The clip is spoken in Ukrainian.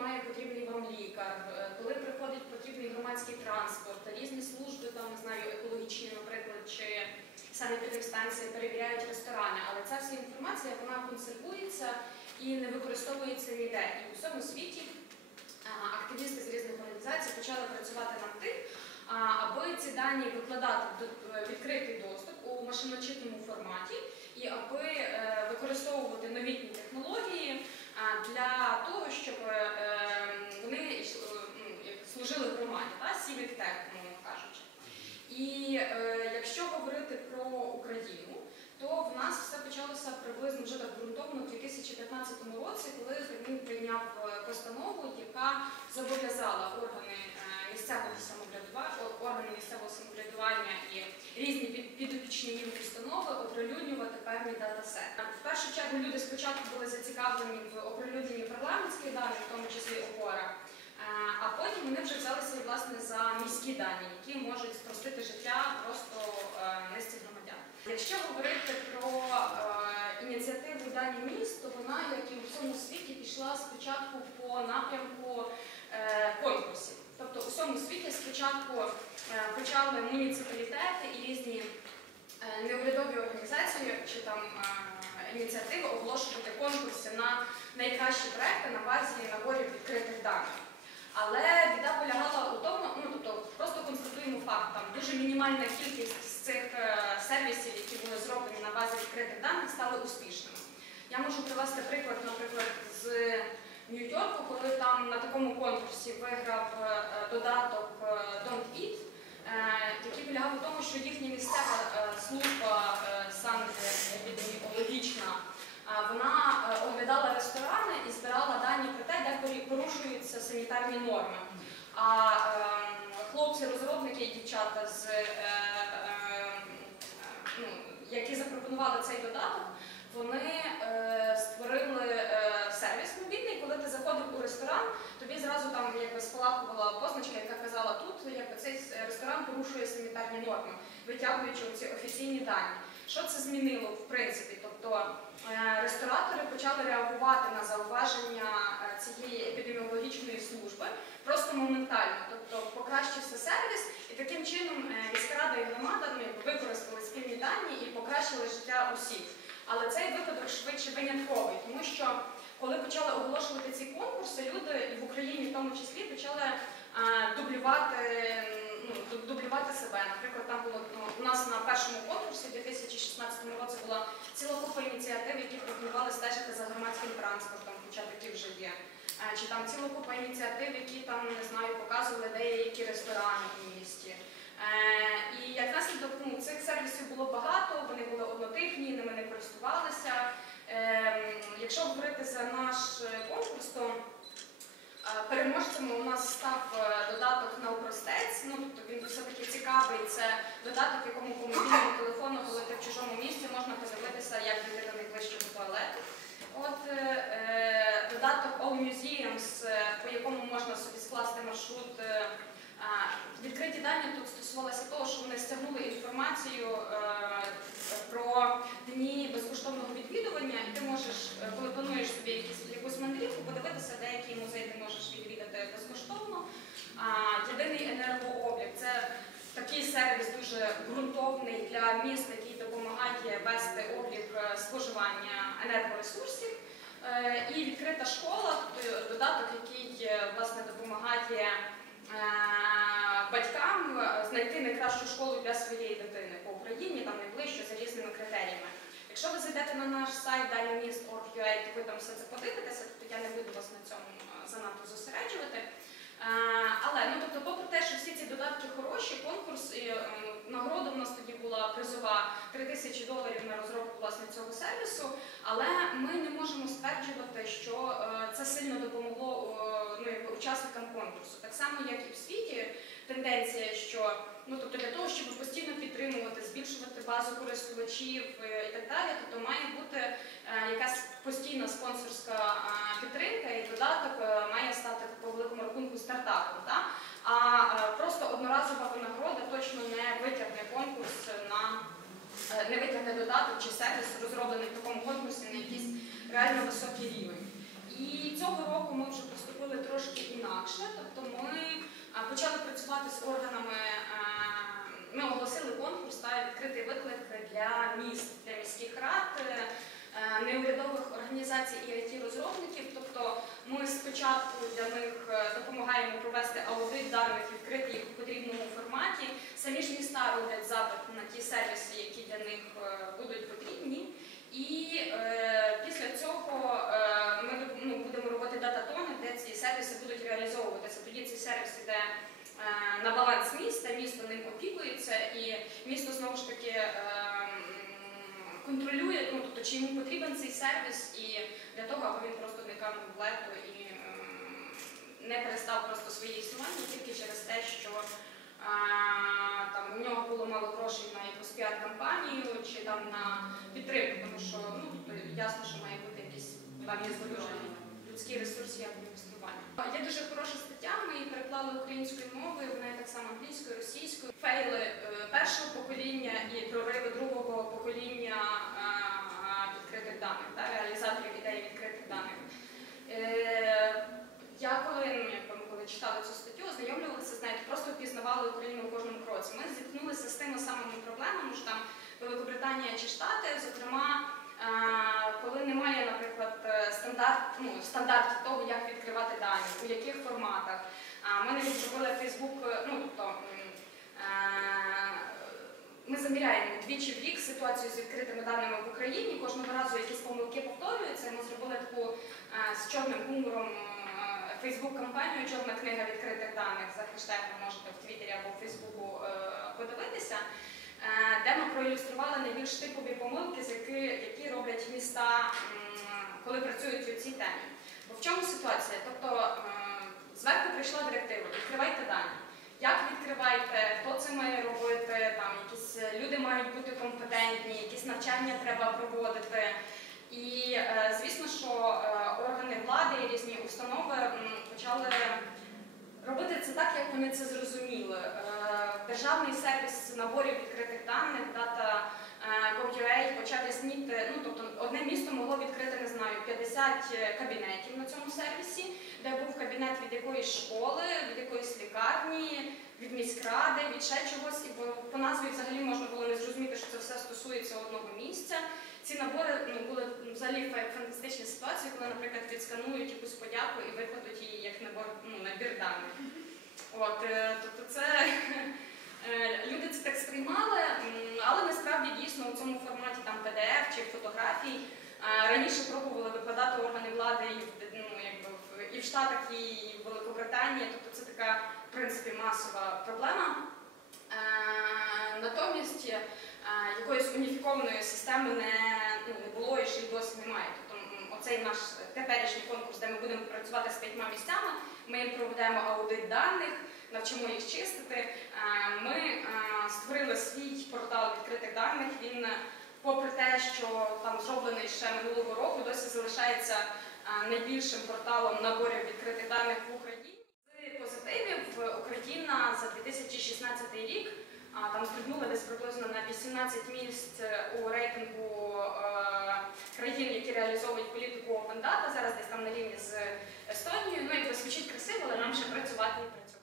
має потрібний вам лікар, е, коли приходить потрібний громадський транспорт, різні служби, там не знаю, екологічні, наприклад, чи санітарні станції перевіряють ресторани, але ця вся інформація вона консервується і не використовується ніде. І у всьому світі активісти з різних організацій почали працювати над тим, аби ці дані викладати в е, відкритий доступ у машиночитному форматі, і аби е, використовувати новітні технології для того, щоб е, вони йшли, ну, служили громаді, civic tech, мовно кажучи. І е, якщо говорити про Україну, то в нас все почалося приблизно вже так ґрунтовно у 2015 році, коли Кабмін прийняв е, постанову, яка зобов'язала органи е, місцевого самоврядування, органи місцевого самоврядування і різні під- підопічні установи оприлюднювати певні датасети. В першу чергу люди спочатку були зацікавлені в оприлюдненні парламентських даних, в тому числі опора. Е, А потім вони вже взялися власне за міські дані, які можуть спростити життя просто е, низці громадян. Якщо говорити про е, ініціативу дані міст, то вона, як і у всьому світі, пішла спочатку по напрямку конкурсів. Тобто у всьому світі спочатку е, почали муніципалітети і різні е, неурядові організації чи там е, ініціативи оголошувати конкурси на найкращі проекти на базі наборів відкритих даних. Але біда полягала у тому, ну тобто просто констатуємо факт, там дуже мінімальна кількість з цих е, сервісів, які були зроблені на базі відкритих даних, стали успішними. Я можу привести приклад, коли там на такому конкурсі виграв е, додаток е, Don't Eat, е, який полягав у тому, що їхня місцева служба санепідеміологічна Вона оглядала ресторани і збирала дані про те, де порушуються санітарні норми. А ем, хлопці-розробники і дівчата, з, е, е, ну, які запропонували цей додаток, вони створили е, коли ти заходив у ресторан, тобі зразу там якби спалахувала позначка, яка казала, тут якби цей ресторан порушує санітарні норми, витягуючи ці офіційні дані. Що це змінило в принципі? Тобто е, ресторатори почали реагувати на зауваження е, цієї епідеміологічної служби просто моментально, тобто покращився сервіс, і таким чином е, міська рада і громада ну, використали спільні дані і покращили життя усіх. Але цей випадок швидше винятковий, тому що коли почали оголошувати ці конкурси, люди в Україні в тому числі почали е, дублювати, ну, дублювати себе. Наприклад, там було ну, у нас на першому конкурсі у 2016 році була ціла купа ініціатив, які пропонували стежити за громадським транспортом, хоча такі вже є. Е, Чи там ціла купа ініціатив, які там не знаю, показували деякі ресторани в місті. Е, І як наслідок ну, цих сервісів було багато, вони були однотипні, ними не користувалися. Е, Якщо говорити за наш е, конкурс, то е, переможцями у нас став е, додаток на простець. Ну, тобто він все-таки цікавий. Це додаток, в якому по мобільному телефону, коли ти в чужому місці, можна подивитися, як дитина найближче до туалету. От е, додаток All Museums, по якому можна собі скласти маршрут. Відкриті дані тут стосувалося того, що вони стягнули інформацію е, про дні безкоштовного відвідування, ти можеш, е, коли плануєш собі якісь, якусь мандрівку, подивитися, деякий музей ти можеш відвідати безкоштовно. А, Єдиний енергооблік це такий сервіс дуже ґрунтовний для міст, який допомагає вести облік е, споживання енергоресурсів. Е, І відкрита школа, додаток, який власне допомагає батькам знайти найкращу школу для своєї Там найближче за різними критеріями. Якщо ви зайдете на наш сайт dalimist.org.ua, то ви там все це подивитеся, тобто я не буду вас на цьому е, занадто зосереджувати. Е, Але ну тобто, попри те, що всі ці додатки хороші, конкурс і е, нагорода в нас тоді була призова 3 тисячі доларів на розробку власне цього сервісу. Але ми не можемо стверджувати, що е, це сильно допомогло ну, учасникам конкурсу. Так само, як і в світі, тенденція, що ну тобто для того, щоб постійно підтримувати, збільшувати базу користувачів е, і так далі, тобто має бути е, якась постійна спонсорська е, підтримка, і додаток має стати по великому рахунку стартапом. Та? А просто одноразова винагорода точно не витягне конкурс на не витягне додаток чи сервіс, розроблений в такому конкурсі на якийсь реально високий рівень. І цього року ми вже поступили трошки інакше, тобто ми почали працювати з органами. Ми оголосили конкурс та відкритий виклик для міст, для міських рад, е, е, неурядових організацій і it розробників Тобто ми спочатку для них е, допомагаємо провести аудит даних, відкрити їх у потрібному форматі. Самі ж міста роблять запит на ті сервіси, які для них будуть потрібні. І е, після цього е, ми ну, будемо робити дататони, де ці сервіси будуть реалізовуватися. Тоді ці сервіси йде е, на баланс міста, місто ним опікується, і місто знову ж таки е, м, контролює, ну тобто чи йому потрібен цей сервіс, і для того, аби він просто не канув в лету і ем, не перестав просто своє існування тільки через те, що а, там у нього було мало грошей на якусь піар-кампанію чи там на підтримку, тому що ну тобто, ясно, що має бути якісь певні людські ресурси як інвестування. Є дуже хороша переклали українською мовою, вона так само англійською, російською. Фейли е, першого покоління і прориви другого покоління відкритих даних, та, реалізаторів ідеї відкритих даних. Е, Я коли, ну, коли читали цю статтю, ознайомлювалися з нею, просто впізнавали Україну у кожному кроці. Ми зіткнулися з тими самими проблемами, що там Великобританія чи Штати, зокрема, коли немає, наприклад, е, стандарт, ну, стандартів того, як відкривати дані, у яких форматах. Ми навіть зробили е, ну тобто. е, Ми заміряємо двічі в рік ситуацію з відкритими даними в Україні. Кожного разу якісь помилки повторюються. Ми зробили таку е, з чорним гумором Фейсбук-кампанію Чорна книга відкритих даних за хештегом можете в Твіттері або в Фейсбуку е, подивитися, де ми проілюстрували найбільш типові помилки, з які, які роблять міста, коли працюють у цій темі. Бо в чому ситуація? Тобто зверху прийшла директива, відкривайте дані. Як відкриваєте, хто це має робити, там якісь люди мають бути компетентні, якісь навчання треба проводити. І е, звісно, що е, органи влади і різні установи почали робити це так, як вони це зрозуміли. Е, Державний сервіс наборів відкритих даних, дата Gov.ua почав ясніти, ну тобто одне місто могло відкрити, не знаю, 50 кабінетів на цьому сервісі, де був кабінет від якоїсь школи, від якоїсь лікарні, від міськради, від ще чогось, і по, назві взагалі можна було не зрозуміти, що це все стосується одного місця. Ці набори ну, були ну, взагалі фантастичні ситуації, коли, наприклад, відсканують якусь подяку і викладуть її як набор, ну, набір даних. От, е, тобто це е, люди це так сприймали, але насправді дійсно у цьому форматі там PDF чи фотографій е, раніше пробували викладати органи влади ну, якби, і в Штатах, і в Великобританії. Тобто це така, в принципі, масова проблема. Е, Натомість е, якоїсь уніфікованої системи не, ну, не було і ще й досі немає. Тобто оцей наш теперішній конкурс, де ми будемо працювати з п'ятьма місцями, ми їм проведемо аудит даних, навчимо їх чистити. Е, Ми створили свій портал відкритих даних. Він, попри те, що там зроблений ще минулого року, досі залишається е, найбільшим порталом наборів відкритих даних в Україні. З позитивів Україна за 2016 рік там стрибнула десь приблизно на 18 місць у рейтингу е, країн, які реалізовують політику Open Data, зараз десь там на рівні з Естонією. Ну і звучить красиво, але нам ще працювати і працювати.